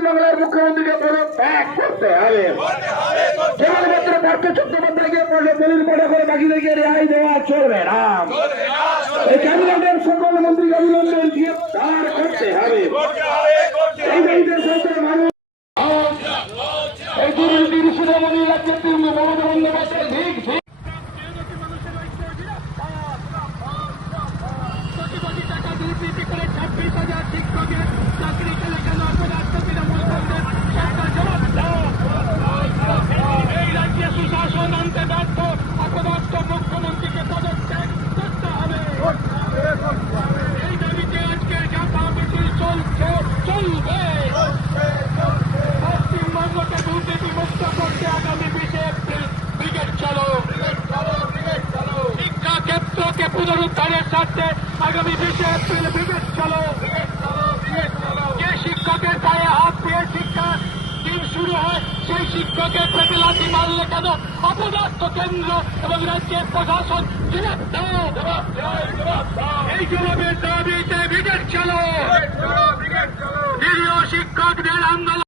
পশ্চিমবাংলার মুখ্যমন্ত্রীকে পদত্যাগ করতে হবে কেবলমাত্র পার্থ চট্টোপাধ্যায়কে দলিল পড়া করে বাকিদেরকে রেহাই দেওয়া চলবে না এই ক্যাবিনেটের সকল মন্ত্রীকে অবিলম্বে গ্রেপ্তার করতে হবে। ক্ষেত্রকে পুনরুদ্ধারের স্বার্থে আগামী বিশে এপ্রিল ব্রিগেড চলো। যে শিক্ষকের গায়ে হাত দিয়ে শিক্ষা দিন শুরু হয়, সেই শিক্ষকের প্রতি লাঠি মারলে কেন? অপদার্থ কেন্দ্র এবং রাজ্যের প্রশাসন এই জবাবের দাবিতে ব্রিগেড চলো। নিরীহ শিক্ষকদের আন্দোলন